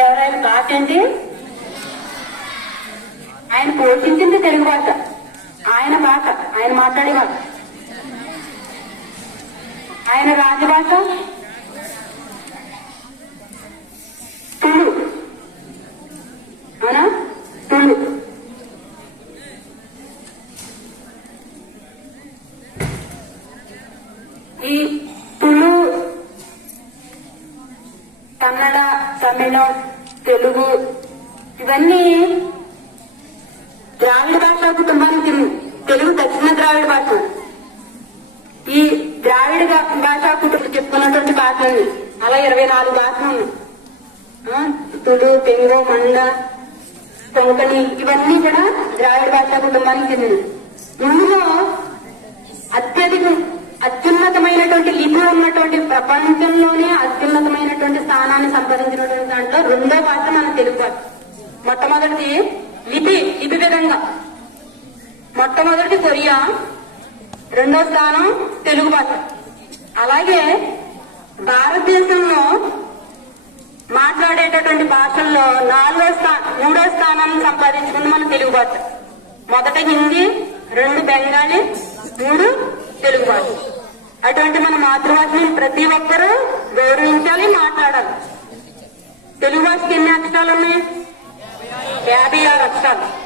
ఎవరైనా భాష ఏంటి ఆయన పోషించింది తెలుగు భాష. ఆయన భాష ఆయన మాట్లాడే భాష. ఆయన రాజభాష? తులు అవునా? తులు ఈ తుళు కన్నడ తమిళం తెలుగు ఇవన్నీ ద్రావిడ భాష కుటుంబానికి తెలుగు దక్షిణ ద్రావిడ భాష. ఈ ద్రావిడ భాషా కుటుంబం చెప్పుకున్నటువంటి భాషలు. అలా ఇరవై నాలుగు భాషలు తులు తెంగు మండ కొంకణి ఇవన్నీ కూడా ద్రావిడ భాషా కుటుంబానికి చెందినవి ఇందులో అత్యున్నతమైనటువంటి లిపి ఉన్నటువంటి ప్రపంచంలోనే అత్యున్నతమైనటువంటి స్థానాన్ని సంపాదించినటువంటి దాంట్లో రెండో భాష మన తెలుగు భాష మొట్టమొదటిది లిపి లిపి విధంగా మొట్టమొదటి కొరియా రెండో స్థానం తెలుగు భాష. అలాగే భారతదేశంలో మాట్లాడేటటువంటి భాషల్లో నాలుగో స్థానం మూడో స్థానాన్ని సంపాదించుకుంది మన తెలుగు భాష. మొదట హిందీ రెండు బెంగాలీ మూడు తెలుగు భాష. అటువంటి మన మాతృభాషని ప్రతి ఒక్కరూ గౌరవించాలి మాట్లాడాలి. తెలుగు భాషకి ఎన్ని అక్షరాలు ఉన్నాయి? యాభై ఆరు అక్షరాలు.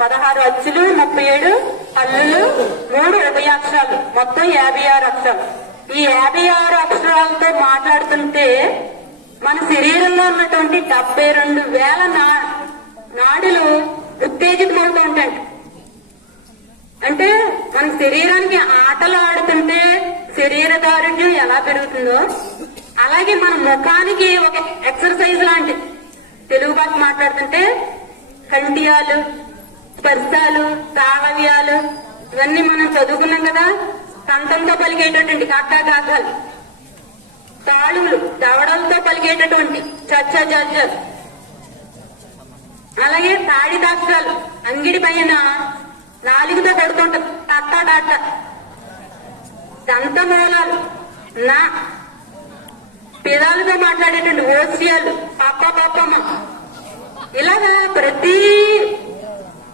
పదహారు అచ్చులు ముప్పై ఏడు పల్లులు మూడు ఇరవై అక్షరాలు. మొత్తం యాభై ఆరు అక్షరాలు. ఈ యాభై ఆరు అక్షరాలతో మాట్లాడుతుంటే మన శరీరంలో ఉన్నటువంటి డెబ్బై రెండు వేల నా- నాడులు ఉత్తేజితమవుతూ ఉంటాయి. అంటే మన శరీరానికి ఆటలు ఆడుతుంటే శరీర దారుణ్యం ఎలా పెరుగుతుందో అలాగే మన ముఖానికి ఒక ఎక్సర్సైజ్ లాంటి తెలుగు భాష మాట్లాడుతుంటే కంటియాలు స్పర్శాలు తాళవ్యాలు ఇవన్నీ మనం చదువుకున్నాం కదా కంఠంతో పలికేటటువంటి కాకా కాకాలు తాళులు దవడలతో పలికేటటువంటి చచ్చ జజ్జ అలాగే తాడి దాక్షాలు అంగిడి పైన నాలుగుతో కొడుతుంటది. టట్ట టట్ట దంత మూలాలు నా పిదాలుగా మాట్లాడేటువంటి ఓసియాలు. పాప పాపమ్మ ఇలాగా ప్రతి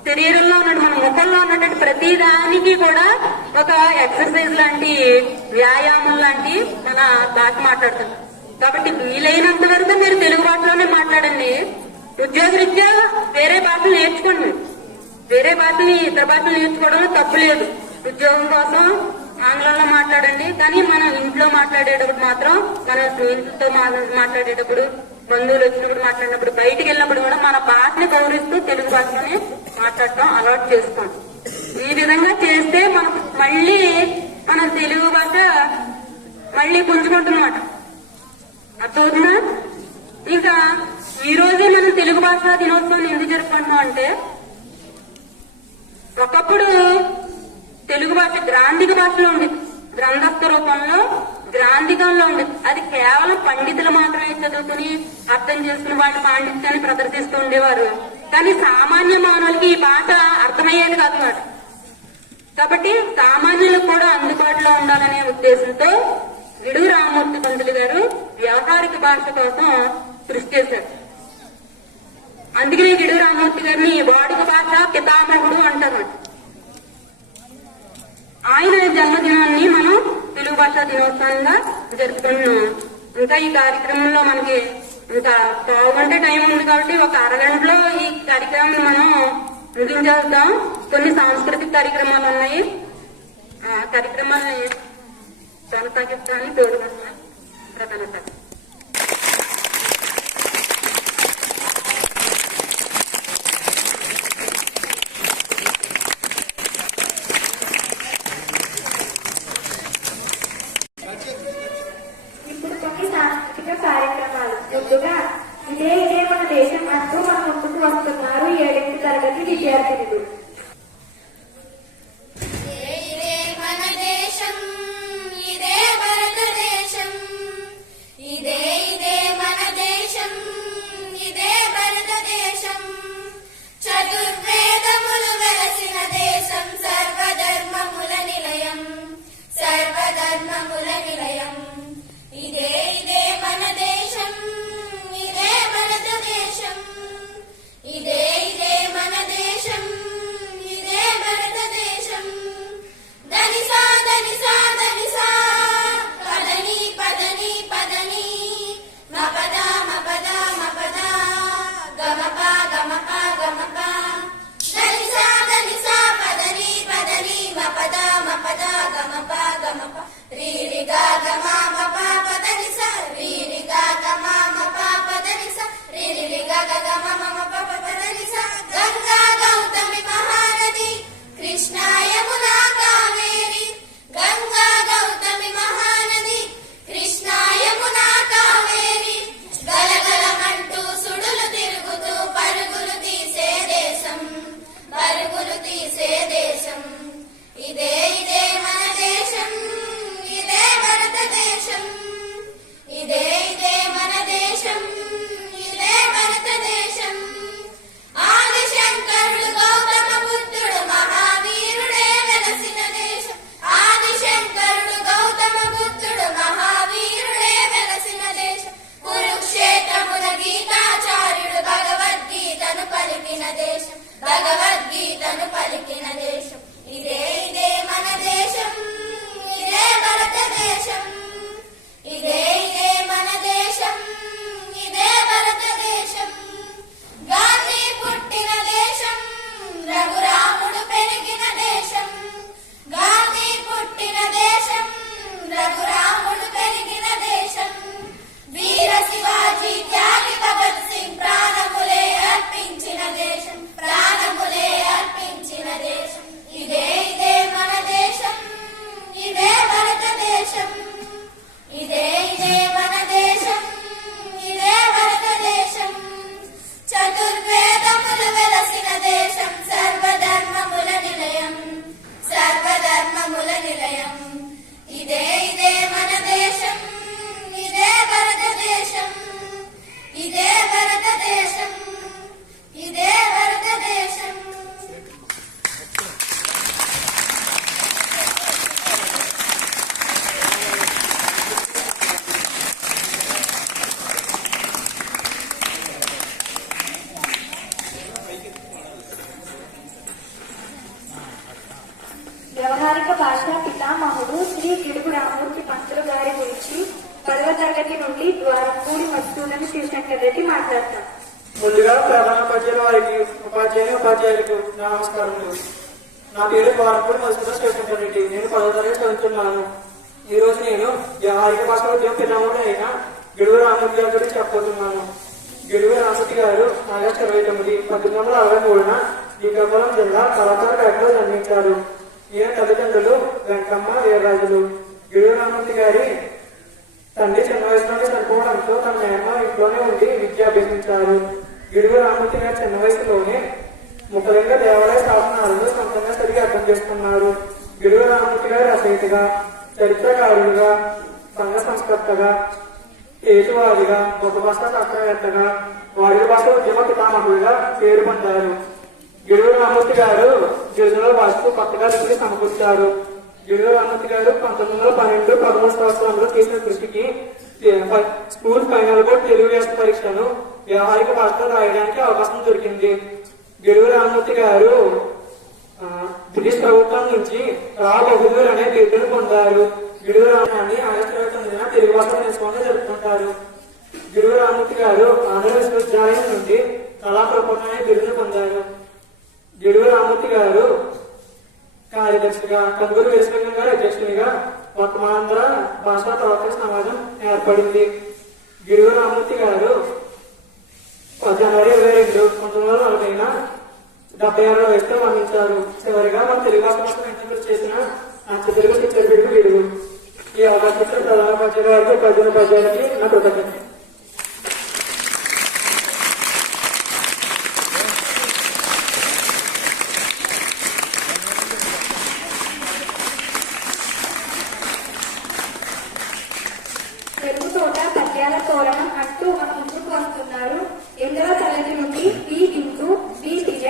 శరీరంలో ఉన్నట్టు మన ముఖంలో ఉన్నటువంటి ప్రతి దానికి కూడా ఒక ఎక్సర్సైజ్ లాంటి వ్యాయామం లాంటి మన భాష మాట్లాడుతుంది. కాబట్టి వీలైనంత వరకు మీరు తెలుగు భాషలోనే మాట్లాడండి. ఉద్యోగరీత్యా వేరే భాషలు నేర్చుకోండి. మీరు. వేరే భాషని ఇతర భాషలు నేర్చుకోవడంలో తప్పు లేదు. ఉద్యోగం కోసం ఆంగ్లంలో మాట్లాడండి కానీ మనం ఇంట్లో మాట్లాడేటప్పుడు మాత్రం మన స్నేహితులతో మాట్లాడేటప్పుడు బంధువులు వచ్చినప్పుడు మాట్లాడినప్పుడు బయటికి వెళ్ళినప్పుడు కూడా మన భాషని గౌరవిస్తూ తెలుగు భాషలోనే మాట్లాడటం అలవాటు చేసుకోం. ఈ విధంగా చేస్తే మనం మళ్ళీ మన తెలుగు భాష మళ్ళీ పుంజుకుంటున్నమాట అర్థమవుతుందా? ఇంకా ఈ రోజే మనం తెలుగు భాష దినోత్సవం ఎందుకు జరుపుకుంటున్నాం అంటే ఒకప్పుడు తెలుగు భాష గ్రాంధిక భాషలో ఉండేది. గ్రంథస్థ రూపంలో గ్రాంధికంలో ఉండేది. అది కేవలం పండితులు మాత్రమే చదువుకుని అర్థం చేసుకున్న వాళ్ళ పాండిత్యాన్ని ప్రదర్శిస్తూ ఉండేవారు. కానీ సామాన్య మానవులకి ఈ భాష అర్థమయ్యేది కాదు అన్నమాట. కాబట్టి సామాన్యులకు కూడా అందుబాటులో ఉండాలనే ఉద్దేశంతో విడు రామమూర్తి పంతులు గారు వ్యావహారిక భాష కోసం కృషి చేశారు. అందుకనే గిడు రామూర్తి గారిని వాడుక భాష పితామహుడు అంటారు. ఆయన జన్మదినాన్ని మనం తెలుగు భాషా దినోత్సవంగా జరుపుకుంటున్నాం. ఇంకా ఈ కార్యక్రమంలో మనకి ఇంకా పావు గంట టైం ఉంది కాబట్టి ఒక అరగంటలో ఈ కార్యక్రమం మనం ముగించేద్దాం. కొన్ని సాంస్కృతిక కార్యక్రమాలు ఉన్నాయి. ఆ కార్యక్రమాన్ని కొనసాగిస్తానని కోరుకుంటున్నాను. ప్రధాన నిలయం ఇదే ఇదే మన దేశం ఇదే భారతదేశం. ఇదే ఇదే మన దేశం. Bhagavan ఉపాధ్యాయులు ఉపాధ్యాయులకు నా నమస్కారములు నా పేరు ద్వారపూడి మధుసూదన్ శివశంకర్ రెడ్డి. నేను పదో తరగతి చదువుతున్నాను. ఈ రోజు నేను వ్యవహారిక భాష ఉద్యమం అయిన గిడుగు రామూర్తి గారి గురించి చెప్పబోతున్నాను. గిడుగు రామూర్తి గారు ఆగస్టు ఇరవై తొమ్మిది పద్దెనిమిది వందల అరవై మూడున శ్రీకాకుళం జిల్లా కళాకారపేటలో జన్మించారు ఈయన తల్లిదండ్రులు వెంకమ్మ వీరరాజులు. గిడుగు రామూర్తి గారి తండ్రి చిన్న వయసులోనే చనిపోవడంతో తన మేమ ఇంట్లోనే ఉండి విద్య అభ్యసించారు. గిడుగు రామూర్తి గారు చిన్న వయసులోనే ముఖ్యంగా దేవాలయ స్థాపనాలను సొంతంగా తిరిగి అర్థం చేసుకున్నారు. గిడుగు రామూర్తి గారు రచయితగా చరిత్రకారులుగా సంఘ సంస్కర్తగా దేశవాదిగా ఒక భాష శాస్త్రవేత్తగా వాడి భాష ఉద్యమ పితామహుడిగా పేరు పొందారు. గిడుగు రామూర్తి గారు గిరిజనుల భాషకు కొత్తగా లిపిని సమకూర్చారు. గిడుగు రామూర్తి గారు పంతొమ్మిది వందల పన్నెండు పదమూడు సంవత్సరంలో చేసిన కృషికి స్కూల్ ఫైనల్ బోర్డ్ తెలుగు వ్యాస పరీక్షను వ్యావహారిక భాషలో రాయడానికి అవకాశం దొరికింది. గిడుగు రామూర్తి గారు బ్రిటిష్ ప్రభుత్వం నుంచి రా బహదూర్ అనే బిరుదును పొందారు. గిడుగు రామాన్ని ఆగస్టు ఇరవై తొమ్మిదిన తెలుగు భాష నేర్చుకోవడం జరుపుకుంటారు. గిడుగు రామూర్తి గారు ఆంధ్ర విశ్వవిద్యాలయం నుండి కళా ప్రపంచం అనే బిరుదును పొందారు. గిడుగు రామూర్తి గారు కార్యదర్శిగా కందుకూరు వీరసింగం గారు అధ్యక్షునిగా వర్తమానాంధ్ర భాషా ప్రవర్తన సమాజం ఏర్పడింది. గిడుగు రామూర్తి గారు జనవరి ఇరవై రెండు పంతొమ్మిది వందల నలభైన డెబ్బై ఆరు వయసులో మరణించారు చివరిగా మన తెలుగు భాష కోసం చేసిన అత్య తెలుగు శిక్షణ పిడుగు వీడు ఈ అవకాశం ప్రధాన ఉపాధ్యాయుల ప్రజల ఉపాధ్యాయులకి నా కృతజ్ఞత కోణం అటు ముందుకు వస్తున్నారు. ఎనిమిదవ తరగతి నుండి B Bindu B Divya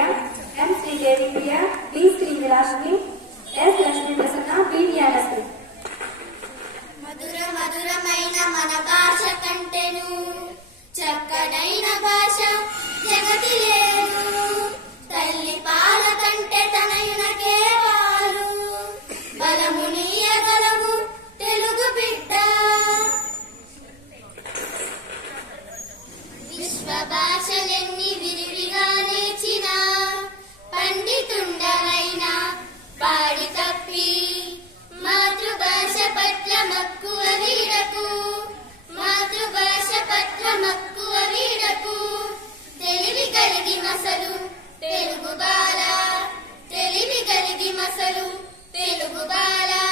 M Sridevi Priya B Sri S Lakshmi Prasanna B Gnanasri మధుర మధురమైన మన భాష కంటేను చక్కనైన భాష జగతి లేదు తల్లి పాల కంటే తనయునకే కలిగి మసలు తెలుగు బాల తెలివి కలిగి మసలు తెలుగు బాలా.